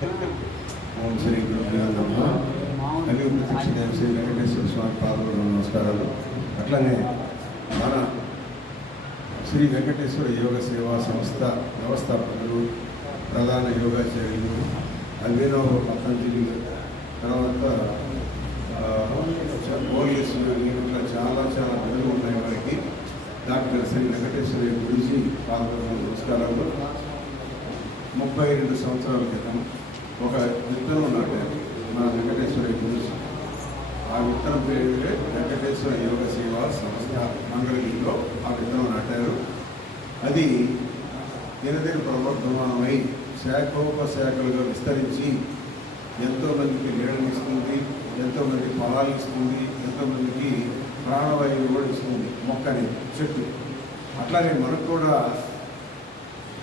ఓం శ్రీ గురుభ్యో నమః. కలియుగ ప్రత్యక్ష దైవం శ్రీ వెంకటేశ్వర స్వామి పాదములకు నమస్కారాలు. అట్లనే మన శ్రీ వెంకటేశ్వర యోగ సేవా సంస్థ వ్యవస్థాపకులు, ప్రధాన యోగాచార్యులు అల్వేనో పతంజలి, తర్వాత పోలీసులు, ఇట్లా చాలా విధులు ఉన్నాయి వారికి. డాక్టర్ శ్రీ వెంకటేశ్వర గురించి పాదములకు నమస్కారాలు. 32 సంవత్సరాల క్రితం ఒక విత్తనం నాటారు మన వెంకటేశ్వర గురించి. ఆ విత్తనం పేరు వెంకటేశ్వర యోగ సేవా సంస్థ మంగళగిరిలో ఆ విత్తనం నాటారు. అది దినదిన ప్రవర్ధమానమై శాఖోపశాఖలుగా విస్తరించి ఎంతోమందికి నీడనిస్తుంది, ఎంతోమంది ఫలాలు ఇస్తుంది, ఎంతోమందికి ప్రాణవాయువు కూడా ఇస్తుంది మొక్కని చెట్టు. అట్లానే మనకు కూడా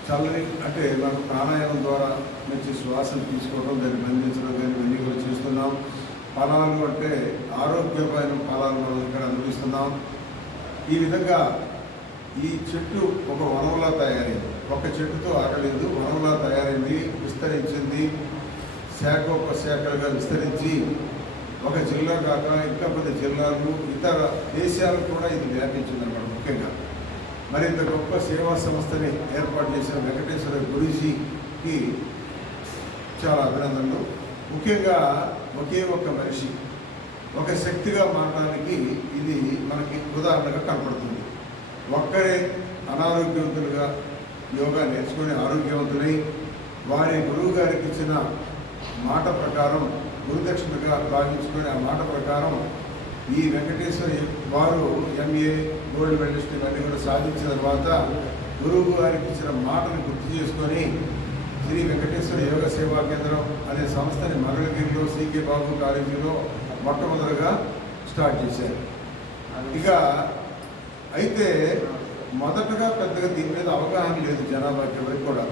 చల్లని అంటే మనకు ప్రాణాయామం ద్వారా మంచి శ్వాసను తీసుకోవడం, దాన్ని బంధించడం కానీ ఇవన్నీ కూడా చేస్తున్నాం. ఫలాలు అంటే ఆరోగ్యమైన ఫలాలు మనం ఇక్కడ అనుభవిస్తున్నాం. ఈ విధంగా ఈ చెట్టు ఒక వనంలా తయారైంది. ఒక చెట్టుతో ఆగలేదు, వనంలా తయారైంది, విస్తరించింది, శాఖోపశాఖలుగా విస్తరించి ఒక జిల్లా కాక ఇంకా కొన్ని జిల్లాలు, ఇతర దేశాలకు కూడా ఇది వ్యాపించింది అన్నమాట. ముఖ్యంగా మరింత గొప్ప సేవా సంస్థని ఏర్పాటు చేసిన వెంకటేశ్వర గురూజీకి చాలా అభినందనలు. ముఖ్యంగా ఒకే ఒక్క మనిషి ఒక శక్తిగా మారడానికి ఇది మనకి ఉదాహరణగా కనపడుతుంది. ఒక్కరే అనారోగ్యవంతులుగా యోగా నేర్చుకుని ఆరోగ్యవంతులై వారి గురువు గారికి ఇచ్చిన మాట ప్రకారం గురుదక్షిణగా భావించుకొని ఆ మాట ప్రకారం ఈ వెంకటేశ్వర వారు MA గోల్డ్ మెడలిస్ట్ ఇవన్నీ కూడా సాధించిన తర్వాత గురువు గారికి ఇచ్చిన మాటను గుర్తు చేసుకొని శ్రీ వెంకటేశ్వర యోగ సేవా కేంద్రం అనే సంస్థని మంగళగిరిలో CK బాబు కాలేజీలో మొట్టమొదటిగా స్టార్ట్ చేశారు. ఇక అయితే మొదటగా పెద్దగా దీని మీద అవగాహన లేదు జనాభాకి ఎవరికి కూడా.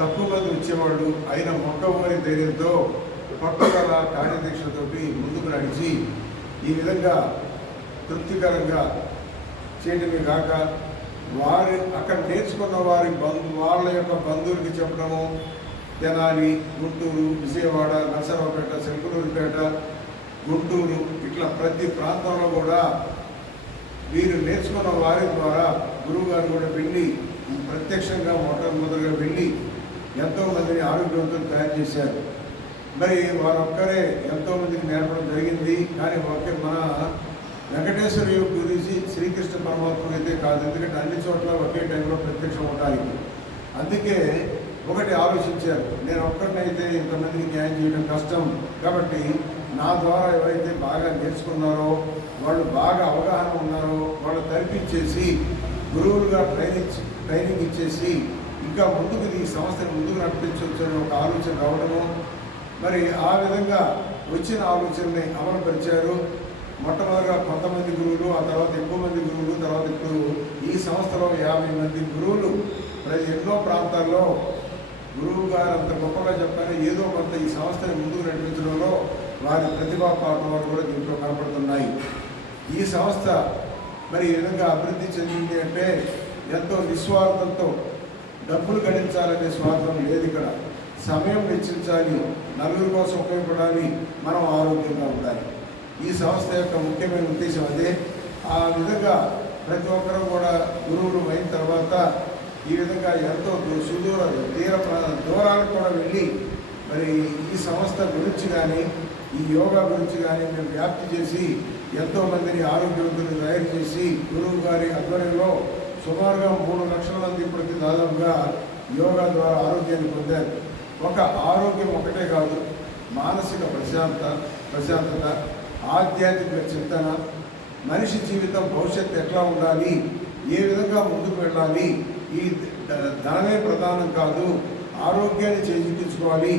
తక్కువ మంది వచ్చేవాళ్ళు అయిన మొక్కవని ధైర్యంతో పట్టుదల కార్యదీక్షతోటి ముందుకు నడిచి ఈ విధంగా తృప్తికరంగా చేయడమే కాక వారి అక్కడ నేర్చుకున్న వాళ్ళ యొక్క బంధువులకి చెప్పడము, తెనాలి, గుంటూరు, విజయవాడ, నరసరావుపేట, శంకులూరుపేట, గుంటూరు ఇట్లా ప్రతి ప్రాంతంలో కూడా వీరు నేర్చుకున్న వారి ద్వారా గురువు గారు కూడా వెళ్ళి ప్రత్యక్షంగా మొదలుగా వెళ్ళి ఎంతోమందిని ఆరోగ్యవంతులు తయారు చేశారు. మరి వారొక్కరే ఎంతోమందికి నేర్పడం జరిగింది. కానీ మన వెంకటేశ్వర యోగ గురించి శ్రీకృష్ణ పరమాత్మకు అయితే కాదు, ఎందుకంటే అన్ని చోట్ల ఒకే టైంలో ప్రత్యక్షం అవడానికి. అందుకే ఒకటి ఆలోచించారు, నేను ఒక్కరినైతే ఇంతమందికి న్యాయం చేయడం కష్టం, కాబట్టి నా ద్వారా ఎవరైతే బాగా నేర్చుకున్నారో, వాళ్ళు బాగా అవగాహన ఉన్నారో వాళ్ళు తరిపించేసి గురువులుగా ట్రైనింగ్ ఇచ్చేసి ఇంకా ముందుకు ఈ సంస్థను ముందుకు నడిపించవచ్చు అనే ఒక ఆలోచన రావడము. మరి ఆ విధంగా వచ్చిన ఆలోచనని అమలుపరిచారు. మొట్టమొదటిగా కొంతమంది గురువులు, ఆ తర్వాత ఎక్కువ మంది గురువులు, తర్వాత ఇప్పుడు ఈ సంస్థలో 50 మంది గురువులు ఎన్నో ప్రాంతాల్లో గురువు గారు అంత గొప్పగా చెప్పారు. ఏదో కొంత ఈ సంస్థని ముందుకు నడిపించడంలో వారి ప్రతిభా పాఠాలు కూడా దీంట్లో కనపడుతున్నాయి. ఈ సంస్థ మరి ఈ విధంగా అభివృద్ధి చెందింది అంటే ఎంతో నిస్వార్థంతో డబ్బులు గడించాలనే స్వార్థం లేదు ఇక్కడ. సమయం వెచ్చించాలి, నలుగురి కోసం ఉపయోగపడాలి, మనం ఆరోగ్యంగా ఉండాలి. ఈ సంస్థ యొక్క ముఖ్యమైన ఉద్దేశం అదే. ఆ విధంగా ప్రతి ఒక్కరూ కూడా గురువులు అయిన తర్వాత ఈ విధంగా ఎంతో దూరాలకు కూడా వెళ్ళి మరి ఈ సంస్థ గురించి కానీ ఈ యోగా గురించి కానీ మేము వ్యాప్తి చేసి ఎంతోమందిని ఆరోగ్యవంతులు తయారు చేసి గురువు గారి ఆధ్వర్యంలో సుమారుగా 3 లక్షల మంది ఇప్పటికీ దాదాపుగా యోగా ద్వారా ఆరోగ్యాన్ని పొందారు. ఒక ఆరోగ్యం ఒకటే కాదు, మానసిక ప్రశాంతత, ఆధ్యాత్మిక చింతన, మనిషి జీవితం భవిష్యత్తు ఎట్లా ఉండాలి, ఏ విధంగా ముందుకు వెళ్ళాలి, ఈ ధనమే ప్రధానం కాదు, ఆరోగ్యాన్ని చేజిక్కించుకోవాలి,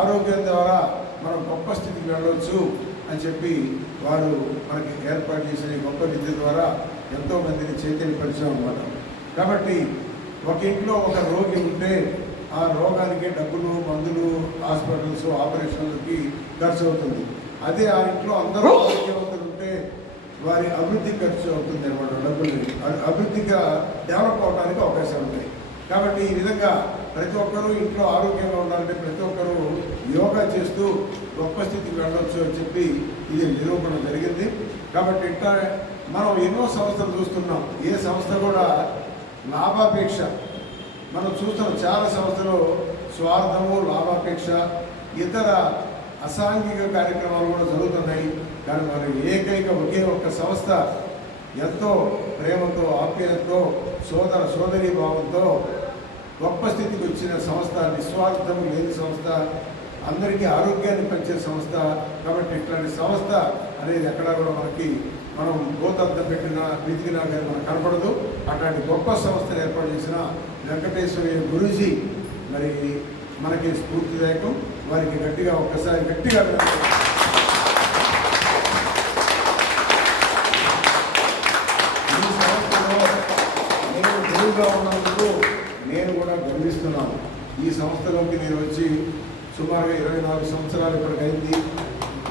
ఆరోగ్యం ద్వారా మనం గొప్ప స్థితికి వెళ్ళవచ్చు అని చెప్పి వారు మనకి ఏర్పాటు చేసిన గొప్ప విద్య ద్వారా ఎంతోమందిని చైతన్యపరిచాం అన్నమాట. కాబట్టి ఒక ఇంట్లో ఒక రోగి ఉంటే ఆ రోగానికి డబ్బులు, మందులు, హాస్పిటల్స్, ఆపరేషన్లకి ఖర్చు అవుతుంది. అదే ఆ ఇంట్లో అందరూ ఆరోగ్యవంతులు ఉంటే వారి అభివృద్ధి ఖర్చు అవుతుంది అన్నమాట. డబ్బులు అభివృద్ధిగా డెవలప్ అవడానికి అవకాశాలు ఉంటాయి. కాబట్టి ఈ విధంగా ప్రతి ఒక్కరూ ఇంట్లో ఆరోగ్యంగా ఉండాలంటే ప్రతి ఒక్కరూ యోగా చేస్తూ గొప్ప స్థితికి వెళ్ళొచ్చు అని చెప్పి ఇది నిరూపణ జరిగింది. కాబట్టి ఇట్లా మనం ఎన్నో సంస్థలు చూస్తున్నాం. ఏ సంస్థ కూడా లాభాపేక్ష మనం చూస్తున్నాం. చాలా సంస్థలు స్వార్థము, లాభాపేక్ష, ఇతర అసాంఘిక కార్యక్రమాలు కూడా జరుగుతున్నాయి. కానీ మరి ఏకైక ఒకే ఒక్క సంస్థ ఎంతో ప్రేమతో, ఆప్యాయతతో, సోదరీ భావంతో గొప్ప స్థితికి వచ్చిన సంస్థ, నిస్వార్థం లేని సంస్థ, అందరికీ ఆరోగ్యాన్ని పెంచే సంస్థ. కాబట్టి ఇట్లాంటి సంస్థ అనేది ఎక్కడా కూడా మనం భూతద్దం పెట్టినా వెతికినా కానీ మనకు కనపడదు. అట్లాంటి గొప్ప సంస్థను ఏర్పాటు చేసిన వెంకటేశ్వరయ్య గురూజీ మరి మనకి స్ఫూర్తిదాయకం. వారికి ఒక్కసారి గట్టిగా ఈ సంస్థలో నేను గురువుగా ఉన్నందుకు నేను కూడా గర్విస్తున్నాను. ఈ సంస్థలోకి నేను వచ్చి సుమారుగా 24 సంవత్సరాలు ఇప్పటికి అయింది.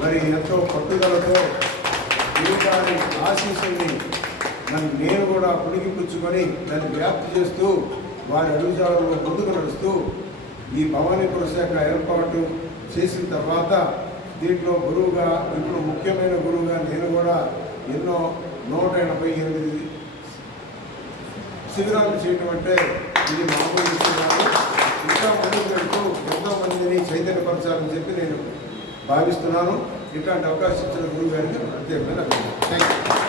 మరి ఎంతో పట్టుదలతో జీవితాన్ని ఆశీస్సుల్ని నేను కూడా పుణికిపుచ్చుకొని దాన్ని వ్యాప్తి చేస్తూ వారి అడుగుజాడల్లో ముందుకు నడుస్తూ ఈ భవానీపుర శాఖ ఏర్పాటు చేసిన తర్వాత దీంట్లో గురువుగా, ఇప్పుడు ముఖ్యమైన గురువుగా నేను కూడా ఎన్నో 188 శిబిరాలు చేయటం అంటే ఇది మామూలు విషయాలు. ఇంకా ముందుకు వెళ్తూ ఎంతో మందిని చైతన్యపరచాలని చెప్పి నేను భావిస్తున్నాను. ఇట్లాంటి అవకాశం ఇచ్చిన గురువు గారికి ప్రత్యేకమైన థ్యాంక్ యూ.